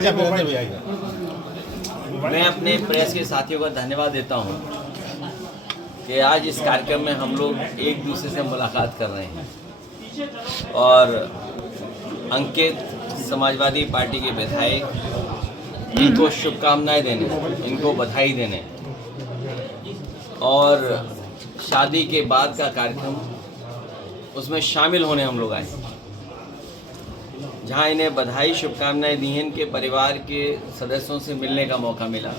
मैं अपने प्रेस के साथियों का धन्यवाद देता हूं कि आज इस कार्यक्रम में हम लोग एक दूसरे से मुलाकात कर रहे हैं और अंकित समाजवादी पार्टी के विधायक इनको शुभकामनाएं देने, इनको बधाई देने और शादी के बाद का कार्यक्रम उसमें शामिल होने हम लोग आए, जहां इन्हें बधाई शुभकामनाएं दी हैं। इनके परिवार के सदस्यों से मिलने का मौका मिला,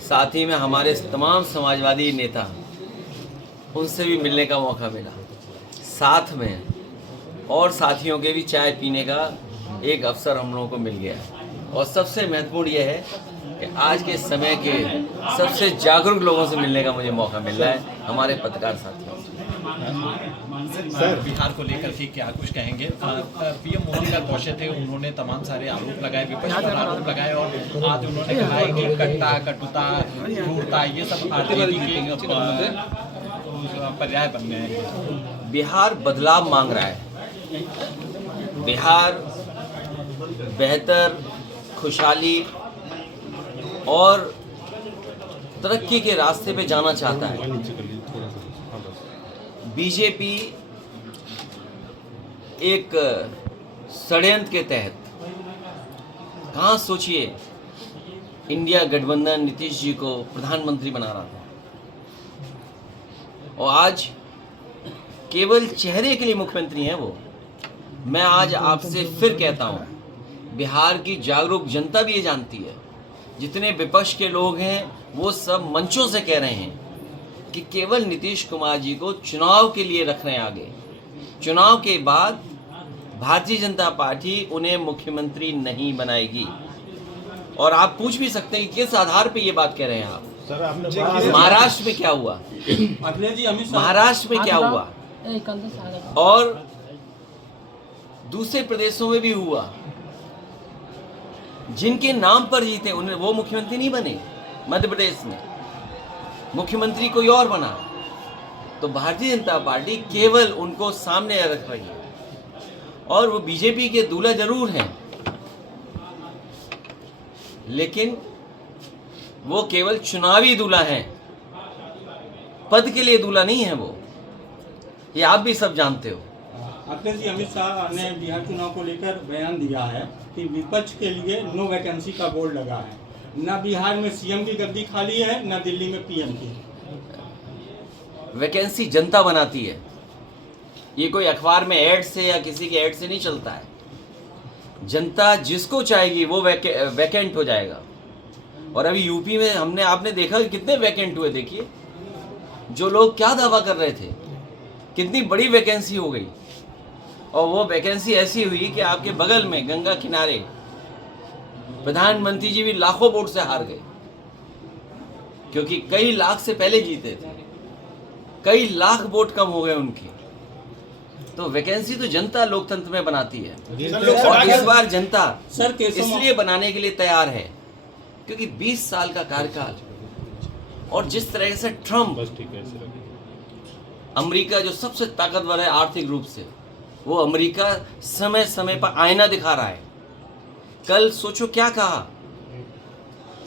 साथ ही में हमारे तमाम समाजवादी नेता उनसे भी मिलने का मौका मिला, साथ में और साथियों के भी चाय पीने का एक अवसर हम लोगों को मिल गया। और सबसे महत्वपूर्ण यह है कि आज के समय के सबसे जागरूक लोगों से मिलने का मुझे मौका मिल रहा है, हमारे पत्रकार साथियों से। सर, बिहार को लेकर के क्या कुछ कहेंगे? पीएम मोदी का दौरे थे, उन्होंने तमाम सारे आरोप लगाए, विपक्ष पर आरोप लगाए और आज उन्होंने कहा है कि कट्टा, कटुता, क्रूरता ये सब आरजेडी के पर्याय बन गए हैं। बिहार बदलाव मांग रहा है। बिहार बेहतर, खुशहाली और तरक्की के रास्ते पे जाना चाहता है। बीजेपी एक षड्यंत्र के तहत, कहाँ सोचिए, इंडिया गठबंधन नीतीश जी को प्रधानमंत्री बना रहा था और आज केवल चेहरे के लिए मुख्यमंत्री हैं वो। मैं आज आपसे फिर कहता हूं, बिहार की जागरूक जनता भी ये जानती है, जितने विपक्ष के लोग हैं वो सब मंचों से कह रहे हैं कि केवल नीतीश कुमार जी को चुनाव के लिए रख रहे हैं आगे। चुनाव के बाद भारतीय जनता पार्टी उन्हें मुख्यमंत्री नहीं बनाएगी। और आप पूछ भी सकते हैं कि किस आधार पे ये बात कह रहे हैं आप? महाराष्ट्र में क्या हुआ? महाराष्ट्र में क्या हुआ और दूसरे प्रदेशों में भी हुआ। जिनके नाम पर जीते उन्हें वो मुख्यमंत्री नहीं बने। मध्य प्रदेश में मुख्यमंत्री कोई और बना, तो भारतीय जनता पार्टी केवल उनको सामने रख रही है। और वो बीजेपी के दूल्हा जरूर हैं, लेकिन वो केवल चुनावी दूल्हा हैं, पद के लिए दूल्हा नहीं है वो। ये आप भी सब जानते हो। अखिलेश जी, अमित शाह ने बिहार चुनाव को लेकर बयान दिया है कि विपक्ष के लिए नो वैकेंसी का बोर्ड लगा है। न बिहार में सीएम की गद्दी खाली है, न दिल्ली में पीएम की। वैकेंसी जनता बनाती है, ये कोई अखबार में ऐड से या किसी के ऐड से नहीं चलता है। जनता जिसको चाहेगी वो वैकेंट हो जाएगा। और अभी यूपी में आपने देखा कि कितने वैकेंट हुए। देखिए, जो लोग क्या दावा कर रहे थे, कितनी बड़ी वैकेंसी हो गई। और वो वैकेंसी ऐसी हुई कि आपके बगल में गंगा किनारे प्रधानमंत्री जी भी लाखों वोट से हार गए, क्योंकि कई लाख से पहले जीते थे, कई लाख वोट कम हो गए उनकी। तो वैकेंसी तो जनता लोकतंत्र में बनाती है। और इस बार जनता इसलिए बनाने के लिए तैयार है क्योंकि 20 साल का कार्यकाल और जिस तरह से ट्रम्प, अमेरिका जो सबसे ताकतवर है आर्थिक रूप से, वो अमेरिका समय समय पर आईना दिखा रहा है। कल सोचो क्या कहा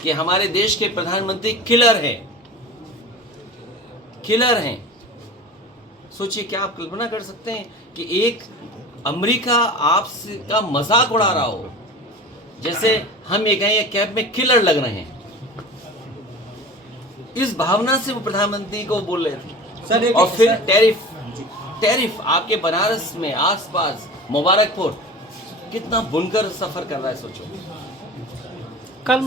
कि हमारे देश के प्रधानमंत्री किलर हैं, किलर हैं। सोचिए, क्या आप कल्पना कर सकते हैं कि एक अमेरिका आपसे का मजाक उड़ा रहा हो, जैसे हम ये कहें कैब में किलर लग रहे हैं। इस भावना से वो प्रधानमंत्री को बोल रहे थे। और फिर टैरिफ आपके बनारस में आसपास मुबारकपुर कितना बुनकर सफर कर रहा है। सोचो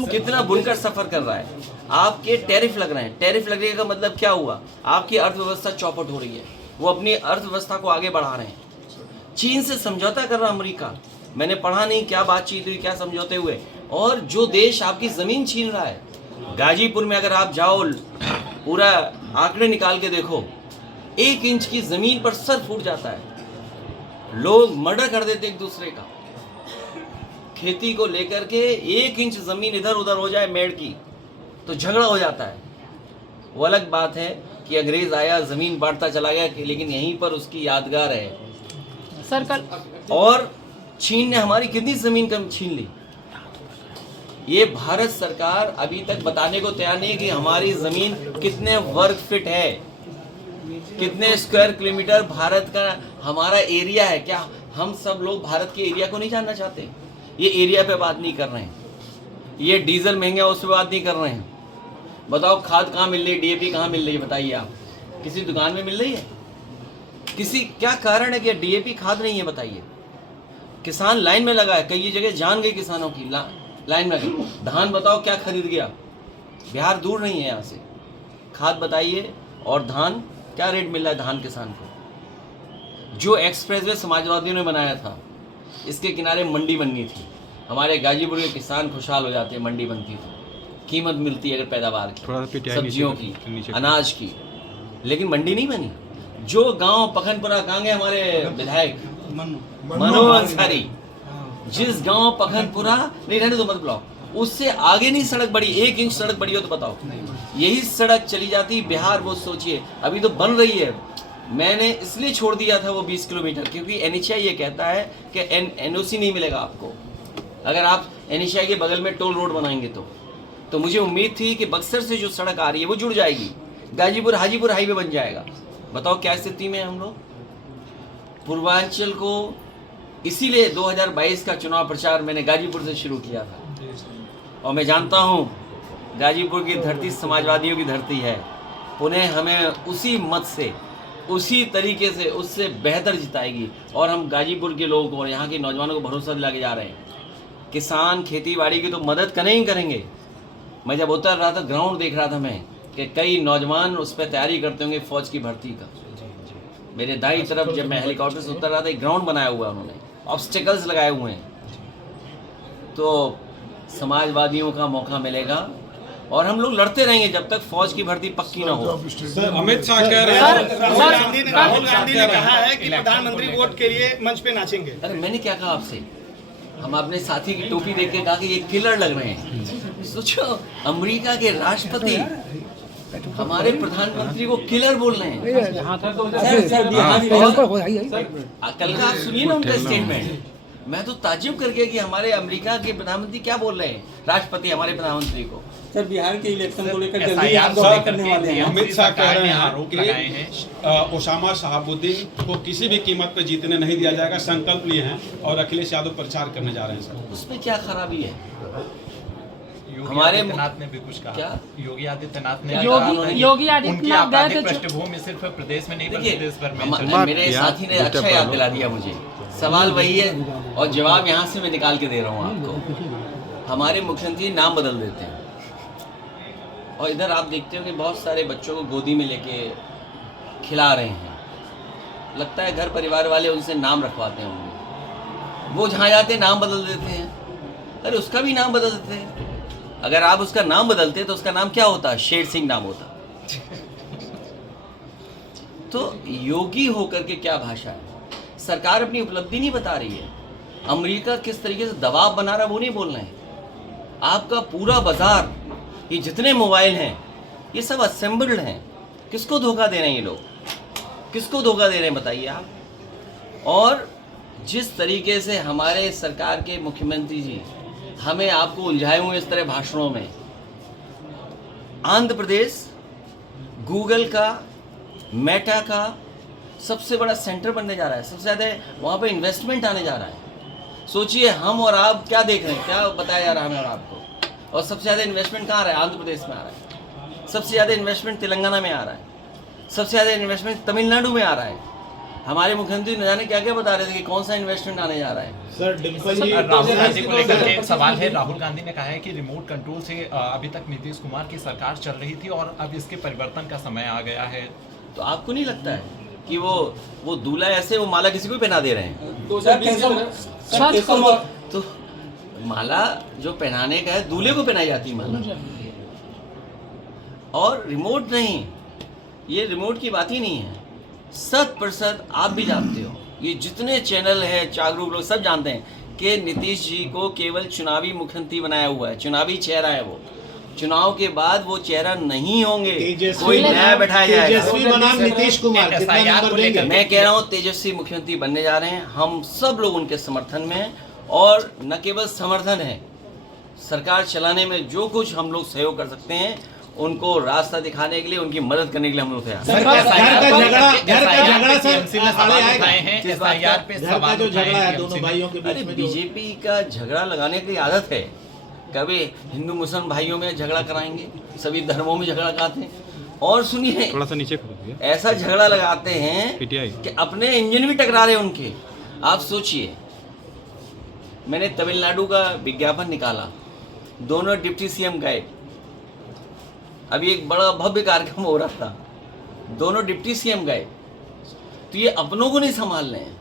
कितना बुनकर सफर कर रहा है। आपके टैरिफ लग रहे हैं। टैरिफ लगने का मतलब क्या हुआ? आपकी अर्थव्यवस्था चौपट हो रही है। वो अपनी अर्थव्यवस्था को आगे बढ़ा रहे हैं। चीन से समझौता कर रहा अमेरिका। मैंने पढ़ा नहीं क्या बातचीत हुई, क्या समझौते हुए। और जो देश आपकी जमीन छीन रहा है, गाजीपुर में अगर आप जाओ, पूरा आंकड़े निकाल के देखो, 1 इंच की जमीन पर सर फूट जाता है। लोग मर्डर कर देते एक दूसरे का। खेती को लेकर के 1 इंच जमीन इधर उधर हो जाए मेड़ की तो झगड़ा हो जाता है। वो अलग बात है कि अंग्रेज आया, जमीन बांटता चला गया, लेकिन यहीं पर उसकी यादगार है। सर कल और चीन ने हमारी कितनी जमीन कम छीन ली। ये भारत सरकार अभी तक बताने को तैयार नहीं है कि हमारी जमीन कितने वर्ग फीट है, कितने स्क्वायर किलोमीटर भारत का हमारा एरिया है। क्या हम सब लोग भारत के एरिया को नहीं जानना चाहते? ये एरिया पे बात नहीं कर रहे हैं, ये डीजल महंगा उस पर बात नहीं कर रहे हैं। बताओ खाद कहाँ मिल रही है, डीएपी कहाँ मिल रही है? बताइए आप, किसी दुकान में मिल रही है? किसी क्या कारण है कि डीएपी खाद नहीं है? बताइए। किसान लाइन में लगा है, कई जगह जान गई किसानों की, लाइन में लगी। धान बताओ क्या खरीद गया? बिहार दूर नहीं है यहाँ से। खाद बताइए और धान क्या रेट मिल रहा है धान किसान को? जो एक्सप्रेसवे समाजवादियों ने बनाया था, इसके किनारे मंडी बननी थी। हमारे गाजीपुर के किसान खुशहाल हो जाते, मंडी बनती तो कीमत मिलती अगर पैदावार की, सब्जियों की, अनाज की, लेकिन मंडी नहीं बनी। जो गांव पखनपुरा, कहाँ गए हमारे विधायक मनु अंसारी? जिस गांव पखनपुरा नहीं, रहने दो मत बुलाओ, उससे आगे नहीं सड़क बड़ी, 1 इंच सड़क बड़ी हो तो बताओ। यही सड़क चली जाती बिहार, वो सोचिए अभी तो बन रही है। मैंने इसलिए छोड़ दिया था वो 20 किलोमीटर, क्योंकि एनएचआई ये कहता है कि एनओसी नहीं मिलेगा आपको अगर आप एनएचआई के बगल में टोल रोड बनाएंगे तो मुझे उम्मीद थी कि बक्सर से जो सड़क आ रही है वो जुड़ जाएगी, गाजीपुर हाजीपुर हाईवे बन जाएगा। बताओ क्या स्थिति में हम लोग। पूर्वांचल को इसीलिए 2022 का चुनाव प्रचार मैंने गाजीपुर से शुरू किया था, और मैं जानता हूँ गाजीपुर की धरती समाजवादियों की धरती है। पुनः हमें उसी मत से, उसी तरीके से, उससे बेहतर जिताएगी, और हम गाजीपुर के लोगों को और यहाँ के नौजवानों को भरोसा दिला के जा रहे हैं। किसान खेती बाड़ी की तो मदद करेंगे। मैं जब उतर रहा था, ग्राउंड देख रहा था मैं कि कई नौजवान उस पर तैयारी करते होंगे फौज की भर्ती का। मेरे दाईं तरफ जब मैं हेलीकॉप्टर से उतर रहा था, एक ग्राउंड बनाया हुआ है उन्होंने, ऑब्स्टिकल्स लगाए हुए हैं। तो समाजवादियों का मौका मिलेगा और हम लोग लड़ते रहेंगे जब तक फौज की भर्ती पक्की ना हो। सर, अमित शाह कह रहे हैं, राहुल गांधी ने कहा है कि प्रधानमंत्री वोट के लिए मंच पे नाचेंगे। अरे मैंने क्या कहा आपसे? हम अपने साथी की टोपी देख के कहा कि ये किलर लग रहे हैं। सोचो, अमेरिका के राष्ट्रपति हमारे प्रधानमंत्री को किलर बोल रहे हैं। कल का आप सुनिए ना उनका स्टेटमेंट, मैं तो ताज्जुब करके कि हमारे अमेरिका के प्रधानमंत्री क्या बोल रहे हैं, राष्ट्रपति हमारे प्रधानमंत्री को। सर, बिहार के इलेक्शन को लेकर जल्दी आप दौरा करने वाले हैं। अमित शाह कह रहे हैं कि ओसामा शहाबुद्दीन को किसी भी कीमत पर जीतने नहीं दिया जाएगा, संकल्प लिए हैं, और अखिलेश यादव प्रचार करने जा रहे हैं। सर, उसमें क्या खराबी है? हमारे आदित्यनाथ ने भी कुछ कहा। क्या? योगी आदित्यनाथ ने योगी उनकी आदित्यनाथ गए आपराधिक थे पृष्ठभूमि सिर्फ प्रदेश में नहीं बल्कि देखिए, देश भर में। मेरे साथी ने अच्छा याद दिला दिया मुझे। सवाल वही है और जवाब यहाँ से मैं निकाल के दे रहा हूँ आपको। हमारे मुख्यमंत्री नाम बदल देते हैं, और इधर आप देखते हो कि बहुत सारे बच्चों को गोदी में लेके खिला रहे हैं। लगता है घर परिवार वाले उनसे नाम रखवाते हैं होंगे। वो जहाँ जाते नाम बदल देते हैं। अरे उसका भी नाम बदल देते हैं। अगर आप उसका नाम बदलते तो उसका नाम क्या होता? शेर सिंह नाम होता। तो योगी होकर के क्या भाषा है? सरकार अपनी उपलब्धि नहीं बता रही है। अमेरिका किस तरीके से दबाव बना रहा है वो नहीं बोल रहे हैं। आपका पूरा बाजार, ये जितने मोबाइल हैं, ये सब असेंबल्ड हैं। किसको धोखा दे रहे हैं ये लोग? किसको धोखा दे रहे हैं बताइए आप। और जिस तरीके से हमारे सरकार के मुख्यमंत्री जी हमें आपको उलझाए हुए इस तरह भाषणों में, आंध्र प्रदेश गूगल का, मेटा का सबसे बड़ा सेंटर बनने जा रहा है। सबसे ज़्यादा वहाँ पे इन्वेस्टमेंट आने जा रहा है। सोचिए, हम और आप क्या देख रहे हैं, क्या बताया जा रहा है हमें और आपको। और सबसे ज़्यादा इन्वेस्टमेंट कहाँ आ रहा है? आंध्र प्रदेश में आ रहा है। सबसे ज़्यादा इन्वेस्टमेंट तेलंगाना में आ रहा है। सबसे ज़्यादा इन्वेस्टमेंट तमिलनाडु में आ रहा है। हमारे मुख्यमंत्री न जाने क्या क्या बता रहे थे कि कौन सा इन्वेस्टमेंट आने जा रहा है। सर, डिम्पल जी, राहुल गांधी को लेकर के एक सवाल है। राहुल गांधी ने कहा है कि रिमोट कंट्रोल से अभी तक नीतीश कुमार की सरकार चल रही थी और अब इसके परिवर्तन का समय आ गया है। तो आपको नहीं लगता है कि वो दूल्हा ऐसे, वो माला किसी को भी पहना दे रहे हैं? तो माला जो पहनाने का है, दूल्हे को पहनाई जाती है माला, और रिमोट नहीं। ये रिमोट की बात ही नहीं है। 100% आप भी जानते हो, ये जितने चैनल है, जागरूक लोग सब जानते हैं कि नीतीश जी को केवल चुनावी मुख्यमंत्री बनाया हुआ है। चुनावी चेहरा है वो। चुनाव के बाद वो चेहरा नहीं होंगे, कोई नया बैठाया जाएगा। तेजस्वी बनाम नीतीश कुमार, कितना नंबर देंगे? मैं कह रहा हूँ तेजस्वी मुख्यमंत्री बनने जा रहे हैं। हम सब लोग उनके समर्थन में हैं, और न केवल समर्थन है, सरकार चलाने में जो कुछ हम लोग सहयोग कर सकते हैं, उनको रास्ता दिखाने के लिए, उनकी मदद करने के लिए हम लोग तैयार हैं। घर का झगड़ा सर टीएमसी ने सवाल उठाए हैं, एसआईआर पे सवाल जो उठाए झगड़ा हैं है दोनों भाइयों के अरे बीच में जो बीजेपी का झगड़ा लगाने की आदत है। कभी हिंदू मुसलमान भाइयों में झगड़ा कराएंगे, सभी धर्मों में झगड़ा लगाते हैं। और सुनिए, थोड़ा सा नीचे करोगे ऐसा झगड़ा लगाते हैं पीटीआई कि अपने इंजन भी टकरा रहे हैं उनके। आप सोचिए, मैंने तमिलनाडु का विज्ञापन निकाला, दोनों डिप्टी सीएम गए, अभी एक बड़ा भव्य कार्यक्रम हो रहा था, दोनों डिप्टी सीएम गए, तो ये अपनों को नहीं संभाल रहे हैं।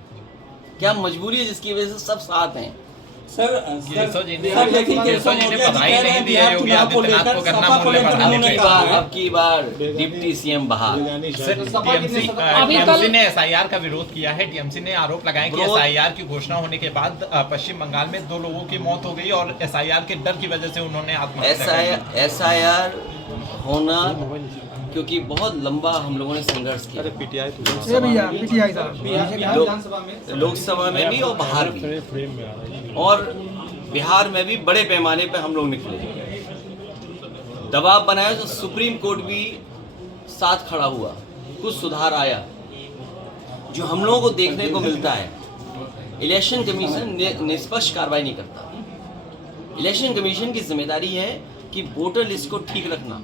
क्या मजबूरी है जिसकी वजह से सब साथ हैं? सर केशव जी ने लेकिन केशव जी ने मौर्य जी बधाई कह रहे नहीं हैं दी है बिहार योगी चुनाव को आदित्यनाथ लेकर को गन्ना सपा को मूल्य लेकर बढ़ाने उन्होंने पे। कहा है अब की बार डिप्टी सीएम बहाल। टीएमसी ने एसआईआर का विरोध किया है। टीएमसी ने आरोप लगाया कि विरोध- एसआईआर की घोषणा होने के बाद पश्चिम बंगाल में 2 लोगों की मौत हो गई और एसआईआर के डर की वजह से उन्होंने आत्महत्या कर ली। एसआईआर होना, क्योंकि बहुत लंबा हम लोगों ने संघर्ष किया, पीटीआई लोकसभा में भी और बाहर भी, और बिहार में भी बड़े पैमाने पे हम लोग निकले, दबाव बनाया, तो सुप्रीम कोर्ट भी साथ खड़ा हुआ, कुछ सुधार आया। जो हम लोगों को देखने को मिलता है, इलेक्शन कमीशन निष्पक्ष कार्रवाई नहीं करता। इलेक्शन कमीशन की जिम्मेदारी है कि वोटर लिस्ट को ठीक रखना,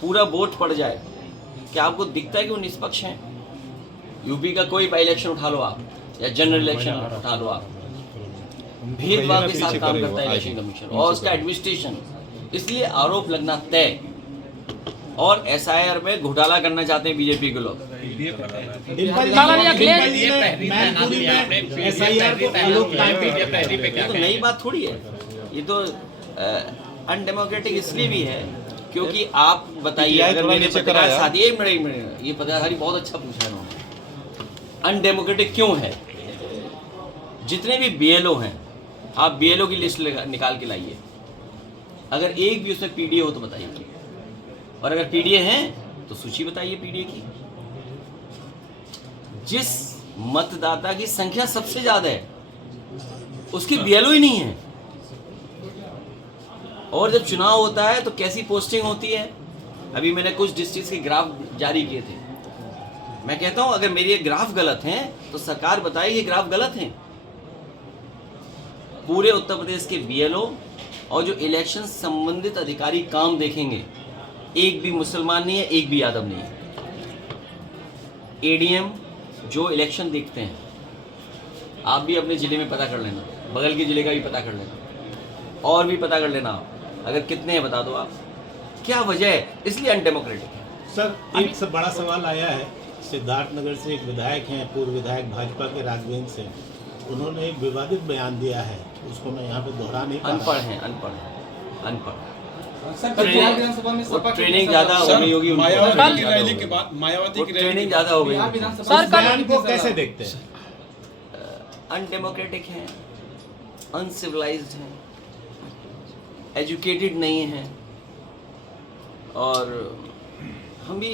पूरा वोट पड़ जाए। क्या आपको दिखता है कि वो निष्पक्ष हैं? यूपी का कोई बाई इलेक्शन उठा लो आप, या जनरल इलेक्शन उठा लो आप, भेदभाव के साथ काम करता है इलेक्शन कमीशन और उसका एडमिनिस्ट्रेशन। इसलिए आरोप लगना तय। और एसआईआर में घोटाला करना चाहते हैं बीजेपी के लोग। ये तो नई बात थोड़ी है, ये तो अनडेमोक्रेटिक इसलिए भी है क्योंकि आप बताइए, अगर मेरे पत्रकार साथी, एक मिनट, ये पत्रकारी बहुत अच्छा पूछा है उन्होंने। अनडेमोक्रेटिक क्यों है? जितने भी बीएलओ हैं, आप बीएलओ की लिस्ट निकाल के लाइए, अगर एक भी उसमें पीडीए हो तो बताइए, और अगर पीडीए हैं तो सूची बताइए पीडीए की। जिस मतदाता की संख्या सबसे ज्यादा है उसकी बीएलओ ही नहीं है। और जब चुनाव होता है तो कैसी पोस्टिंग होती है? अभी मैंने कुछ डिस्ट्रिक्ट के ग्राफ जारी किए थे। मैं कहता हूं, अगर मेरे ये ग्राफ गलत हैं तो सरकार बताए ये ग्राफ गलत हैं। पूरे उत्तर प्रदेश के बीएलओ और जो इलेक्शन संबंधित अधिकारी काम देखेंगे, एक भी मुसलमान नहीं है, एक भी यादव नहीं है। एडीएम जो इलेक्शन देखते हैं, आप भी अपने ज़िले में पता कर लेना, बगल के ज़िले का भी पता कर लेना, और भी पता कर लेना आप, अगर कितने हैं बता दो आप। क्या वजह है? इसलिए अनडेमोक्रेटिक है। सर एक बड़ा सवाल आया है, सिद्धार्थनगर से एक विधायक हैं, पूर्व विधायक भाजपा के राघवेंद्र सिंह, उन्होंने एक विवादित बयान दिया है, उसको मैं यहाँ पे दोहरा नहीं पा रहा। अनपढ़। सर ट्रेनिंग ज़्यादा हो गई होगी उनको। मायावती की रैली के बाद, मायावती की रैली ट्रेनिंग के ज़्यादा हो गई। सर बयान को कैसे देखते हैं? अनडेमोक्रेटिक हैं, अनसिविलाइज्ड हैं, एजुकेटेड नहीं हैं, और हम भी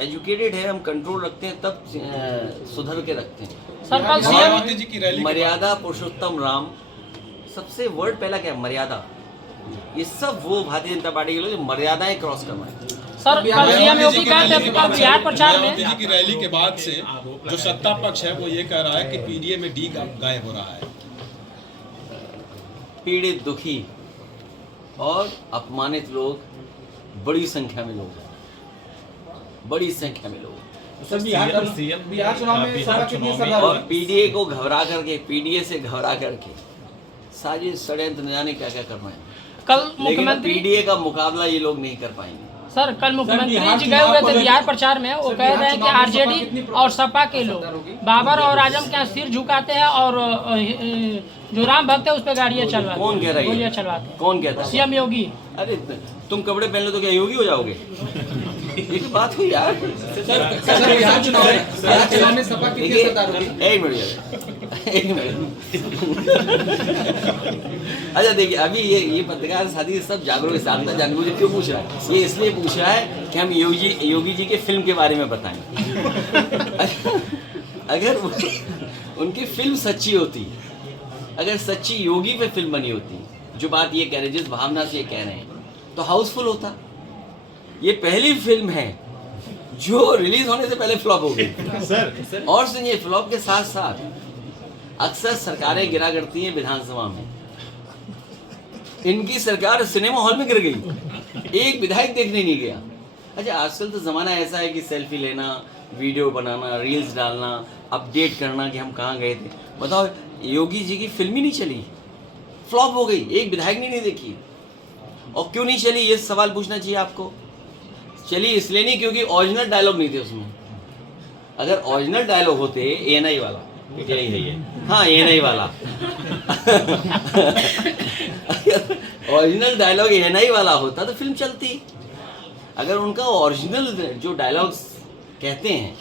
एजुकेटेड है, हम कंट्रोल रखते हैं, तब सुधर के रखते हैं। मायावती जी की रैली के बाद मर्यादा पुरुषोत्तम राम, सबसे वर्ड पहला क्या है? मर्यादा। ये सब वो भारतीय जनता पार्टी के लोग जो मर्यादाएं क्रॉस करवाएं। सर कल सीएम योगी कहा था कि कल बिहार प्रचार में मायावती जी की रैली के बाद से जो सत्ता पक्ष है वो ये कह रहा है कि पीडीए में डी गायब हो रहा है। पीड़ित, दुखी और अपमानित लोग बड़ी संख्या में लोग हैं, बड़ी संख्या में लोग हैं। सर बिहार चुनाव में और पीडीए को घबरा करके, पीडीए से घबरा करके साजिश, षड्यंत्र, न जाने क्या क्या करना है। कल लेकिन मुख्यमंत्री पीडीए का मुकाबला ये लोग नहीं कर पाएंगे। सर कल मुख्यमंत्री जी गए हुए थे बिहार प्रचार में, वो कह रहे हैं कि आरजेडी और सपा के लोग बाबर और आजम के यहाँ सिर झुकाते हैं और जो राम भक्त है उस पर गाड़ियाँ चलवाते हैं। कौन कह रहा है? गोलियाँ चलवाते हैं। कौन कहता है? सीएम योगी। अरे तुम कपड़े पहन लो तो क्या योगी हो जाओगे? ये तो बात हुई यार। बिहार चुनाव में सपा कितनी सरदार होगी? एक मिनट। अच्छा देखिए, अभी ये पत्रकार साथी सब जागरूक जानबूझ क्यों पूछ रहा है? ये इसलिए पूछ रहा है कि हम योगी जी के फिल्म के बारे में बताएं। अगर उनकी फिल्म सच्ची होती, अगर सच्ची योगी पे फिल्म बनी होती, जो बात ये कह रहे हैं, जिस भावना से ये कह रहे हैं, तो हाउसफुल होता। ये पहली फिल्म है जो रिलीज होने से पहले फ्लॉप हो गई। सर और सुनिए, फ्लॉप के साथ साथ अक्सर सरकारें गिरा करती हैं विधानसभा में। इनकी सरकार सिनेमा हॉल में गिर गई, एक विधायक देखने नहीं गया। अच्छा, आजकल तो ज़माना ऐसा है कि सेल्फी लेना, वीडियो बनाना, रील्स डालना, अपडेट करना कि हम कहाँ गए थे। बताओ, योगी जी की फिल्म ही नहीं चली, फ्लॉप हो गई, एक विधायक ने नहीं देखी। और क्यों नहीं चली, ये सवाल पूछना चाहिए आपको। चली इसलिए नहीं क्योंकि ओरिजिनल डायलॉग नहीं थे उसमें। अगर ओरिजिनल डायलॉग होते, एएनआई वाला, यही है ये, हाँ एएनआई वाला ओरिजिनल डायलॉग एएनआई वाला होता तो फिल्म चलती। अगर उनका ओरिजिनल जो डायलॉग्स कहते हैं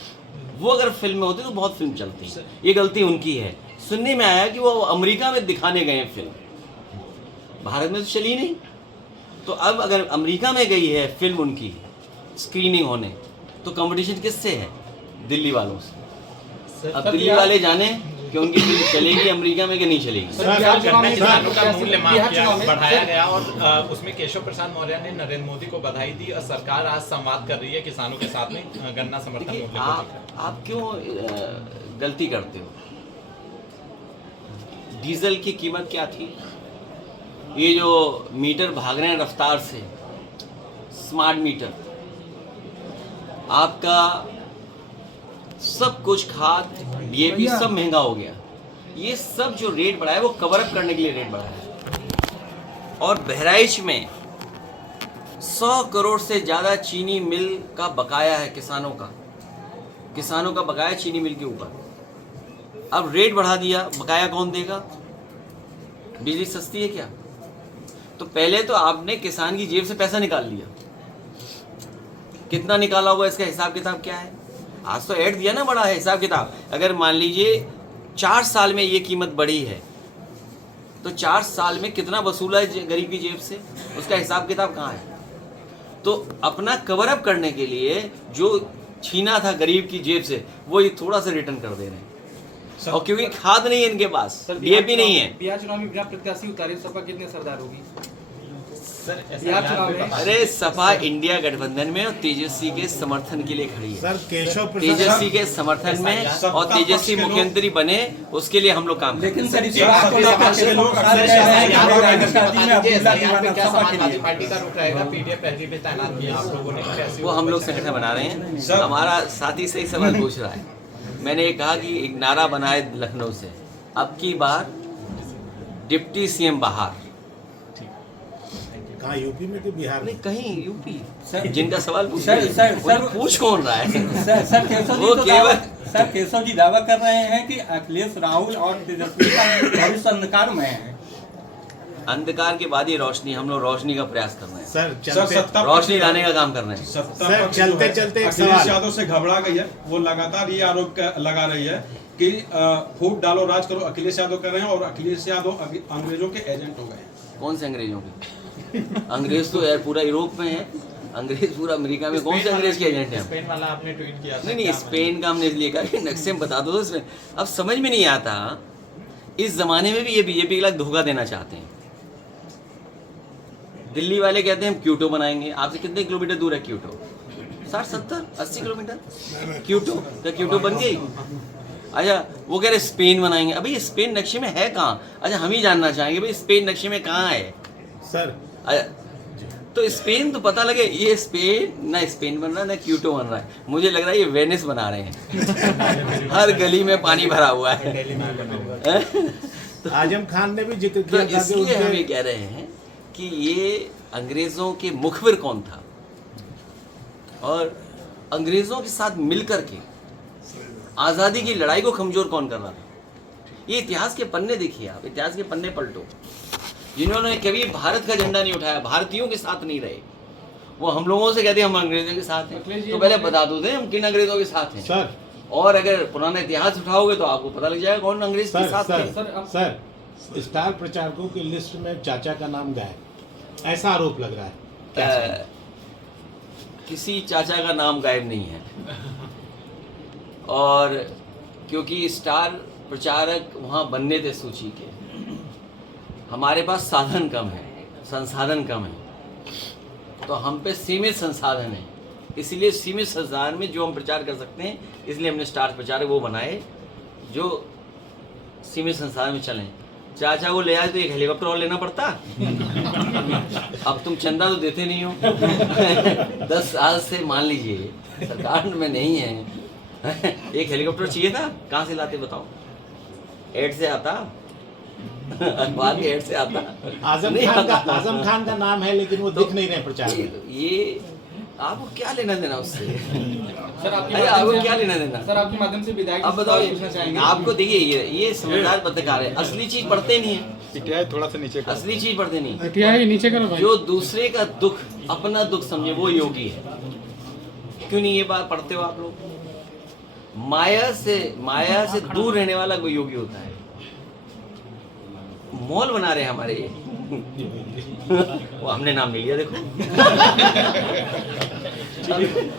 वो अगर फिल्म में होते तो बहुत फिल्म चलती। ये गलती उनकी है। सुनने में आया कि वो अमेरिका में दिखाने गए हैं फिल्म, भारत में तो चली नहीं। तो अब अगर अमेरिका में गई है फिल्म उनकी स्क्रीनिंग होने, तो कंपटीशन किससे है? दिल्ली वालों से। अब दिल्ली वाले जाने कि उनकी फिल्म चलेगी अमेरिका में कि नहीं चलेगी। किसानों का मूल्य बढ़ाया गया और उसमें केशव प्रसाद मौर्य ने नरेंद्र मोदी को बधाई दी और सरकार आज संवाद कर रही है किसानों के साथ में गन्ना समर्थन मूल्य को लेकर। आप क्यों गलती करते हो? डीजल की कीमत क्या थी? ये जो मीटर भाग रहे हैं रफ्तार से, स्मार्ट मीटर, आपका सब कुछ, खाद, डीएपी सब महंगा हो गया। ये सब जो रेट बढ़ा है वो कवर अप करने के लिए रेट बढ़ाया है। और बहराइच में 100 करोड़ से ज़्यादा चीनी मिल का बकाया है किसानों का बकाया चीनी मिल के ऊपर। अब रेट बढ़ा दिया, बकाया कौन देगा? बिजली सस्ती है क्या? तो पहले तो आपने किसान की जेब से पैसा निकाल लिया। कितना निकाला हुआ, इसका हिसाब किताब क्या है? आज तो ऐड दिया ना, बड़ा है हिसाब किताब। अगर मान लीजिए 4 साल में ये कीमत बढ़ी है तो 4 साल में कितना वसूला है गरीब की जेब से, उसका हिसाब किताब कहाँ है? तो अपना कवर अप करने के लिए जो छीना था गरीब की जेब से वो ये थोड़ा सा रिटर्न कर दे रहे हैं। और क्योंकि खाद नहीं है इनके पास, डीएपी नहीं है। बिहार चुनाव में बिना प्रत्याशी उतारे सपा कितने सरदार होगी? बिहार चुनाव में अरे सपा इंडिया गठबंधन में और तेजस्वी के समर्थन के लिए खड़ी है। सर केशव तेजस्वी के समर्थन में और तेजस्वी मुख्यमंत्री बने, उसके लिए हम लोग काम लेकिन करते हैं। सर इस बात को लेकर के लोग अक्सर कह रहे हैं कि क्या समाजवादी पार्टी का रुख रहेगा? पीडीएफ पहले भी तैनात किया आप लोगों ने, कैसे वो हम लोग संगठन बना रहे हैं। हमारा साथी सही सवाल पूछ रहा है। मैंने ये कहा कि एक नारा बना है लखनऊ से, अब की बार डिप्टी सीएम बाहर। कहाँ, यूपी में कि बिहार में? नहीं, कहीं यूपी। जिनका सवाल पूछ सर, रहे सर, हैं, सर, वो पूछ कौन रहा है? सर केशव जी वो तो केवल केशव जी दावा कर रहे हैं कि अखिलेश, राहुल और तेजस्वी का भविष्य अंधकार में है। अंधकार के बाद ही रोशनी, हम लोग रोशनी का प्रयास कर रहे हैं। सर रोशनी लाने का काम कर रहे हैं। सर, चलते चलते एक अखिलेश सवाल। यादव से घबरा गई है। वो लगातार ये आरोप लगा रही है कि फूट डालो राज करो अखिलेश यादव कर रहे हैं और अखिलेश यादव अंग्रेजों के एजेंट हो गए हैं। कौन से अंग्रेजों के? अंग्रेज तो यार पूरा यूरोप में है, अंग्रेज पूरा अमेरिका में। कौन से अंग्रेज के एजेंट हैं? स्पेन वाला आपने ट्वीट किया था। नहीं, स्पेन का हमने इसलिए कहा कि नक्शे में बता दो तो इसमें अब समझ में नहीं आता। इस जमाने में भी ये बीजेपी के लिए धोखा देना चाहते हैं। दिल्ली वाले कहते हैं हम क्यूटो बनाएंगे। आपसे कितने किलोमीटर दूर है क्यूटो? 60, 70, 80 किलोमीटर। क्यूटो क्या क्यूटो बन गई? अच्छा, वो कह रहे स्पेन बनाएंगे। अभी स्पेन नक्शे में है कहाँ? अच्छा, हम ही जानना चाहेंगे भाई स्पेन नक्शे में कहाँ है सर? तो स्पेन तो पता लगे। ये स्पेन ना स्पेन बन रहा है ना क्यूटो बन रहा है। मुझे लग रहा है ये वेनिस बना रहे हैं। हर गली में पानी भरा हुआ है। आजम खान ने भी जिक्र तो किया था कि इसलिए हम ये उनके कह रहे हैं कि ये अंग्रेजों के मुखबिर कौन था और अंग्रेजों के साथ मिलकर के आज़ादी की लड़ाई को कमजोर कौन कर रहा था। ये इतिहास के पन्ने देखिए, आप इतिहास के पन्ने पलटो। जिन्होंने कभी भारत का झंडा नहीं उठाया, भारतीयों के साथ नहीं रहे, वो हम लोगों से कहते हैं हम अंग्रेजों के साथ हैं। तो पहले बता दो दे हम किन अंग्रेजों के साथ हैं। सर, और अगर पुराना इतिहास उठाओगे तो आपको पता लग जाएगा कौन अंग्रेज के साथ थे। सर स्टार प्रचारकों की लिस्ट में चाचा का नाम गायब, ऐसा आरोप लग रहा है। क्या किसी चाचा का नाम गायब नहीं है। और क्योंकि स्टार प्रचारक वहाँ बनने थे सूची के, हमारे पास साधन कम है, संसाधन कम है, तो हम पे सीमित संसाधन है। इसलिए सीमित संसाधन में जो हम प्रचार कर सकते हैं, इसलिए हमने स्टार प्रचारक वो बनाए जो सीमित संसाधन में चलें। चाचा को ले आए तो एक हेलीकॉप्टर और लेना पड़ता। अब तुम चंदा तो देते नहीं हो। 10 साल से मान लीजिए सरकार में नहीं है। एक हेलीकॉप्टर चाहिए था, कहाँ से लाते बताओ? एड से आता, अखबार के एड से आता। आजम खान का नाम है, लेकिन वो दिख नहीं रहे प्रचार में। ये आपको क्या लेना देना उससे? सर आपको क्या लेना देना? सर आपके माध्यम से विधायक अब बताओ, आपको देखिए ये समझदार पत्रकार है, असली चीज पढ़ते नहीं है। थोड़ा सा नीचे असली चीज पढ़ते नहीं। नीचे करो भाई। जो दूसरे का दुख अपना दुख समझे वो योगी है। क्यों नहीं ये बात पढ़ते हो आप लोग? माया से दूर रहने वाला कोई योगी होता है। मॉल बना रहे हैं हमारे ये। वो हमने नाम ले लिया, देखो।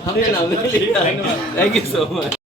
हमने नाम ले लिया। Thank you so much.